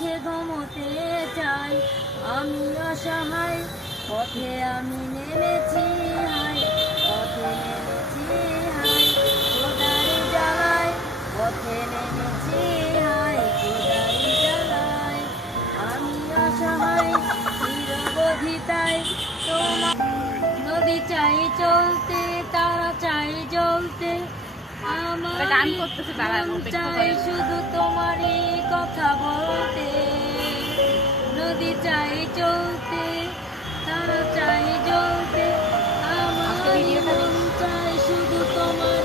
রেখে ঘুমোতে চাই। আমি অসহায়, পথে আমি নেমেছি হায়, পথে নেমেছি হায়, খোদারি জ্বালায়, পথে নেমেছি হায়, খোদারি জ্বালায়। আমি অসহায় নিরবধিতায়, তোমার নদী চাই চলতে, তারা চাই জ্বলতে, আমার গান করতেছে তারা মন চাই শুধু তোমারই কথা বলতে। নদী চাই চলতে, তারা চাই জ্বলতে, আমার মন চাই শুধু তোমার